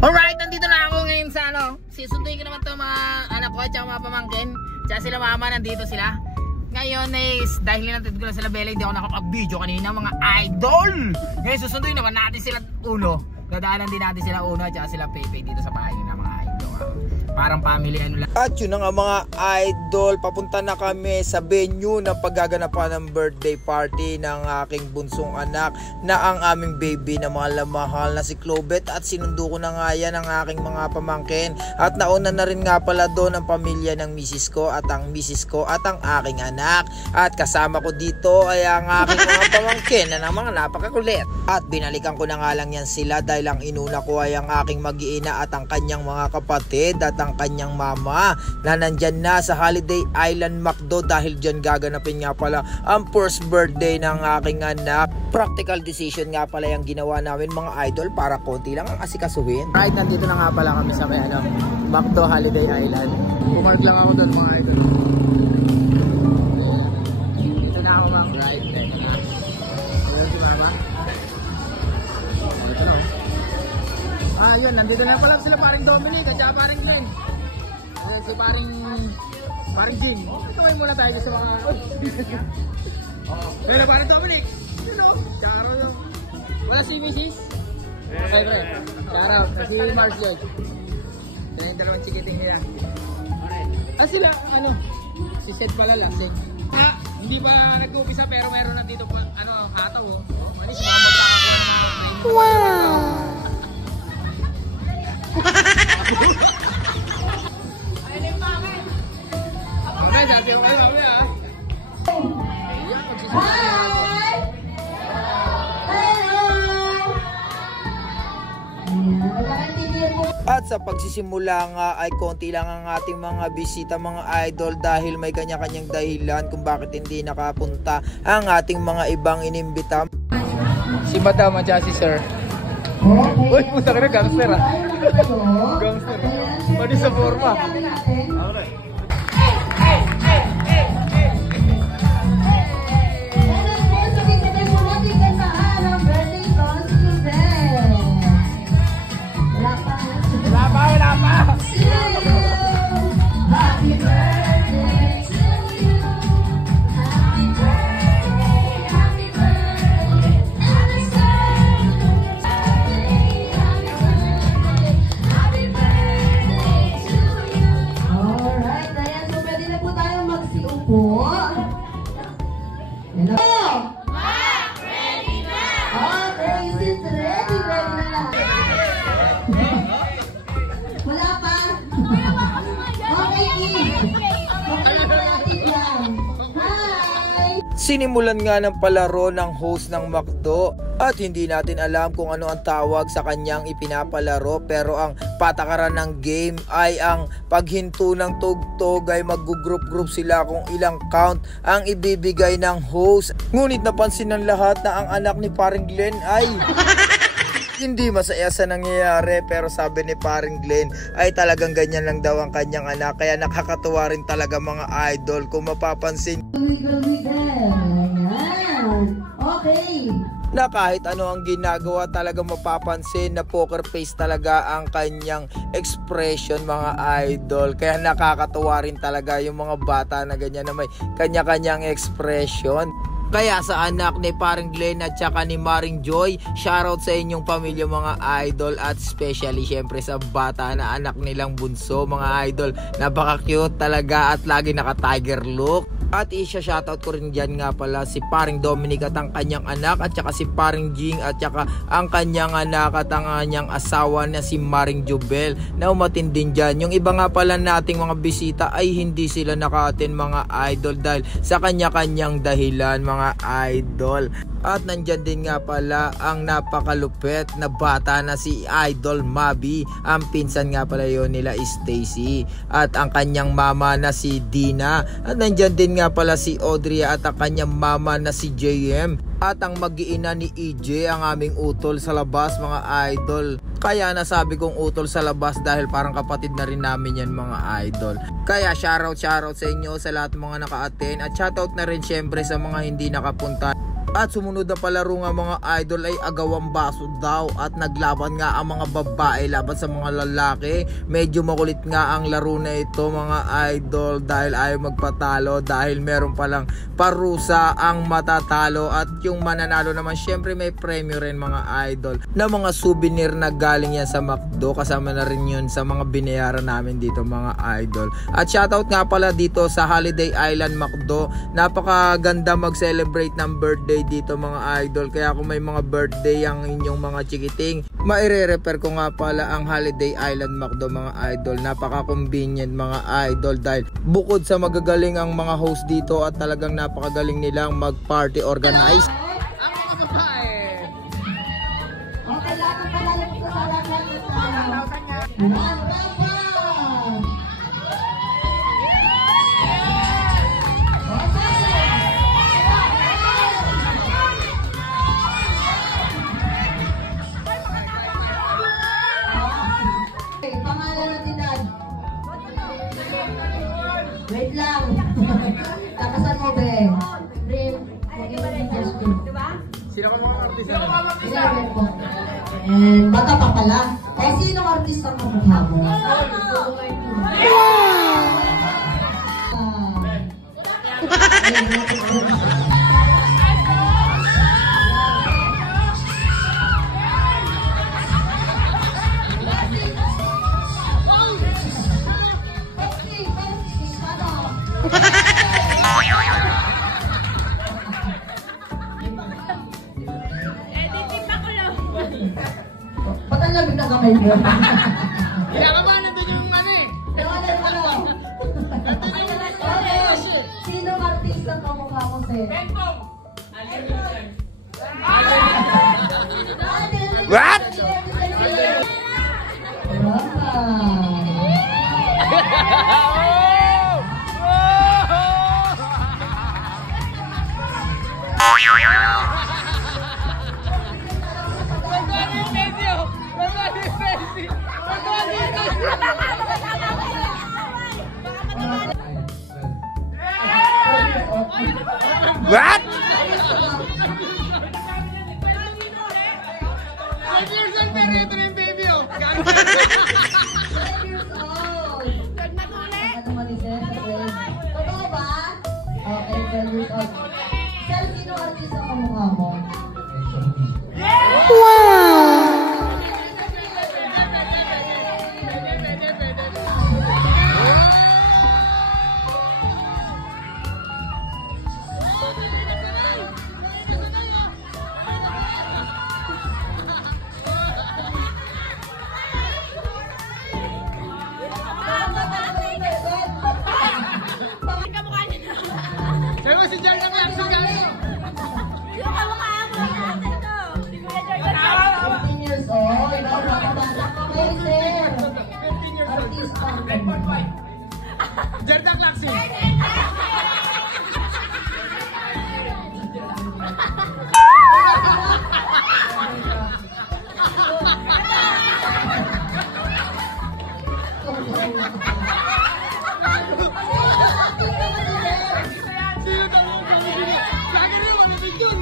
Alright, nandito na ako ngayon sa sisunduin ko naman to mga anak ko at mga pamangkin. Tsaka sila mama, nandito sila. Ngayon is dahil ninatid ko na sila Bella, hindi ako nakapag-video kanina mga idol. Ngayon susunduin naman natin sila uno. Dadaanan din natin sila uno at sila Pepe dito sa bahay nila mga idol. Parang family ano lang. At yun na nga mga idol, papunta na kami sa venue ng paggaganapan ng birthday party ng aking bunsong anak na ang aming baby na mahal na mahal na si Clovet. At sinundo ko na nga yan ang aking mga pamangkin. At nauna na rin nga pala doon ang pamilya ng misis ko at ang misis ko at ang aking anak. At kasama ko dito ay ang aking mga pamangkin na ng mga napakakulit. At binalikan ko na nga lang yan sila dahil ang inuna ko ay ang aking mag-iina at ang kanyang mga kapatid at ang kanyang mama na nandyan na sa Holiday Island McDo dahil dyan gaganapin nga pala ang first birthday ng aking anak. Practical decision nga pala yung ginawa namin mga idol para konti lang ang asikasuhin. Right, nandito na nga pala kami sa may McDo Holiday Island. Pumark lang ako doon mga idol. Dito na ako mga right. Ayun si mama. Ito na. Yun, nandito na pala sila paring Dominic at saka paring Glenn. Ayun si paring Jing. Ito kayo muna tayo sa mga Ayun paring Dominic. Yun o, Charo yun. Wala si Mrs. Siyempre, Charo, si Marcial. Sila yung dalawang chikiting nila. Sila, si Seth pala lasing. Hindi pa nag-upisa pero meron na dito hataw o. Ano si mga magkakakuha ng wow! Okay, sabi ko kayo mamaya ha. At sa pagsisimula nga ay konti lang ang ating mga bisita mga idol dahil may kanya-kanyang dahilan kung bakit hindi nakapunta ang ating mga ibang inimbita. Si Madam at si Sir. Uy, puta ka na, gangster ah. Gangster. Pwede sa forma. Wala pa. Happy birthday to you. Happy birthday, happy birthday. Happy birthday to you. Alright, ayan. So pwede na po tayo magsiupo. Hello? Ready na! Okay, is it ready? Ready na. Wala pa? Okay, hi! Sinimulan nga ng palaro ng host ng McDo at hindi natin alam kung ano ang tawag sa kanyang ipinapalaro pero ang patakaran ng game ay ang paghinto ng tugtog ay mag-group sila kung ilang count ang ibibigay ng host. Ngunit napansin ng lahat na ang anak ni paring Glenn ay hindi masaya sa nangyayari pero sabi ni paring Glenn ay talagang ganyan lang daw ang kanyang anak kaya nakakatuwa rin talaga mga idol kung mapapansin okay na kahit ano ang ginagawa talaga mapapansin na poker face talaga ang kanyang expression mga idol kaya nakakatuwa rin talaga yung mga bata na ganyan na may kanya-kanyang expression. Kaya sa anak ni paring Glenn at saka ni Maring Joy, shoutout sa inyong pamilya mga idol at especially syempre sa bata na anak nilang bunso mga idol. Napaka cute talaga at lagi naka tiger look. At shoutout ko rin dyan nga pala si paring Dominic at ang kanyang anak at saka si paring Jing at saka ang kanyang anak at ang kanyang asawa na si Maring Jubel na umatin din dyan. Yung iba nga pala nating mga bisita ay hindi sila naka-attend mga idol dahil sa kanya-kanyang dahilan mga idol. At nandyan din nga pala ang napakalupet na bata na si Idol Mabi. Ang pinsan nga pala yun nila Stacy at ang kanyang mama na si Dina. At nandyan din nga pala si Audrey at ang kanyang mama na si JM. At ang mag-iina ni EJ ang aming utol sa labas mga idol. Kaya nasabi kong utol sa labas dahil parang kapatid na rin namin yan mga idol. Kaya shoutout sa inyo sa lahat mga naka-attend at shoutout na rin syempre sa mga hindi nakapunta. At sumunod na palaro nga mga idol ay agawang baso daw at naglaban nga ang mga babae laban sa mga lalaki. Medyo makulit nga ang laro na ito mga idol dahil ayaw magpatalo dahil meron palang parusa ang matatalo at yung mananalo naman syempre may premyo rin mga idol na mga souvenir na galing yan sa McDo, kasama na rin yun sa mga binayaran namin dito mga idol. At shoutout nga pala dito sa Holiday Island McDo, napakaganda mag-celebrate ng birthday dito mga idol, kaya kung may mga birthday ang inyong mga chikiting, maire-refer ko nga pala ang Holiday Island McDo mga idol. Napaka-convenient mga idol dahil bukod sa magagaling ang mga host dito at talagang napakagaling nilang mag-party organize. Ang mga babae. Okay, lahat ng palalag ko sa lahat ng wait lang. Takasan mo, be. Dream. Sino ka mga artista? Bata pa pala. Eh, sinong artista ka mukha mo? Ba't ang lamig na kamay mo? Kaya ka ba nandun yung ano eh? Sino artista ka mukha mo, sir? What? What? 5 years old pero ito na yung baby oh. 5 years old. Ano man is it? Totoo ba? Okay, 12 years old. Sir, sino artista ka mukha mo? Sabi mo si Jordan Clarkson kami. 15 years old. Bata ka kayo, sir. 15 years old. Artista. Jordan Clarkson. Sino ka mo pamibili? Lagi rin mo nabigyan.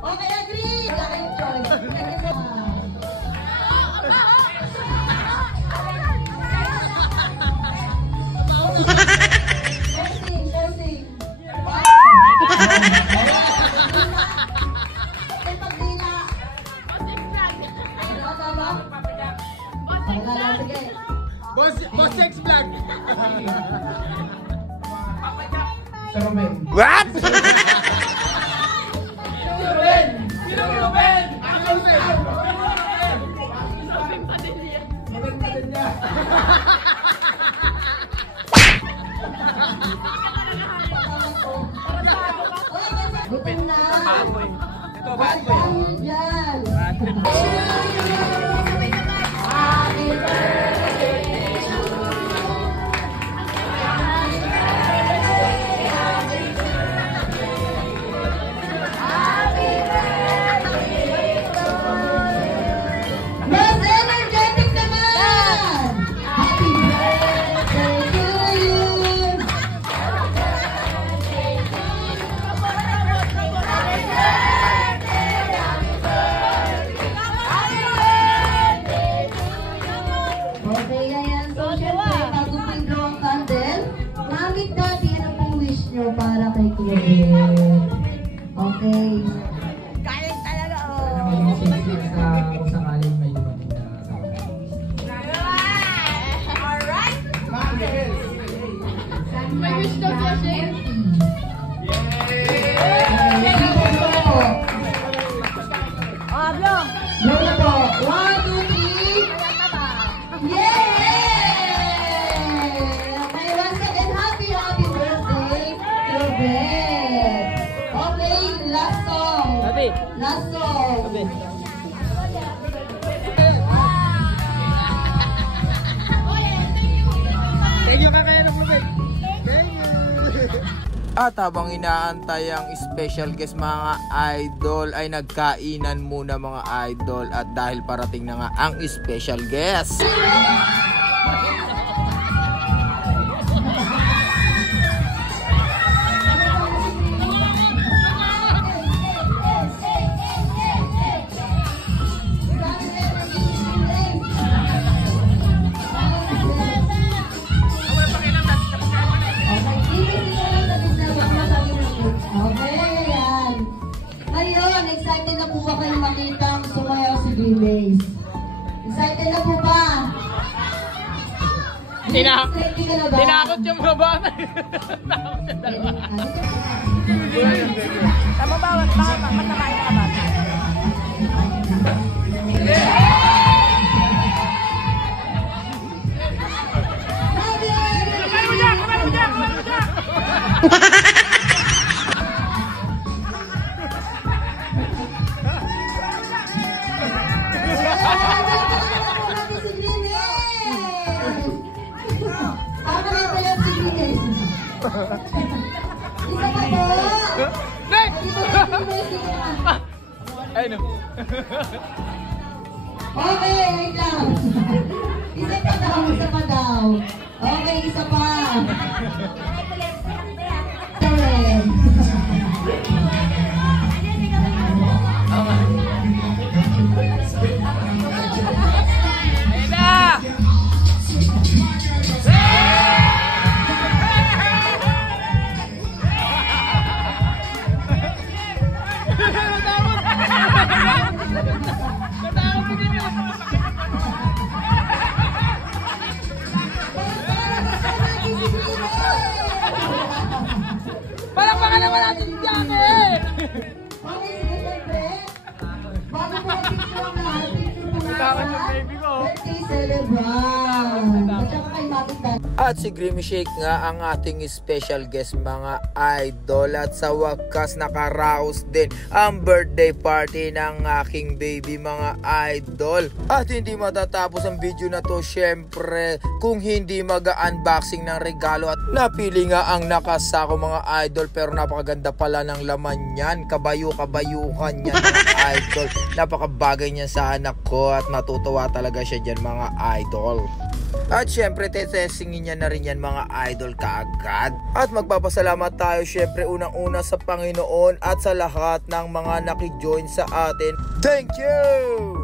Okay, agree. Wala kayong choice. Thank you so much. Posting. Ay, pagdila. Ano ka ba? Wala, sige. Boss Sex Vlog. What? Gutom na. Ito, baboy. Yan. Mas energetic naman! kay Clover. Okay. Kaya talaga, May message siya sa kung sakaling may dumating na kasama. Alright. May wish daw siya, Shane. Blow. Blow na po. 1, 2, 3. Yay! Okay, once again, happy birthday, Clover. Okay, last song. Happy. Last song. Happy. Thank you, kakaya ng Clover. Thank you. At habang inaantay ang special guest mga idol ay nagkainan muna mga idol at dahil parating na nga ang special guest. Excited na po ba kayo makita ang sumayaw si Bimays? Excited na po ba? Excited ka na ba? Tinakot yung mga bata. Tama ba? Baka matakain ka ba? Ay, no. Okay, wait lang. Isa pa daw. Okay, isa pa. Palakpakan naman natin si Jacket! Okay, sige, siyempre. Bago po ang picture na, picture po na sa birthday celebrant. At saka kay Matic Dan. At si Creamy Shake nga ang ating special guest mga idol. At sa wakas nakaraos din ang birthday party ng aking baby mga idol. At hindi matatapos ang video na to syempre kung hindi mag-unboxing ng regalo. At napili nga ang nakasako mga idol, pero napakaganda pala ng laman yan. Kabayo-kabayukan yan mga idol. Napakabagay niyan sa anak ko at natutuwa talaga siya dyan mga idol. At syempre testingin niya na rin yan mga idol kaagad. At magpapasalamat tayo syempre unang-una sa Panginoon at sa lahat ng mga nakijoin sa atin. Thank you!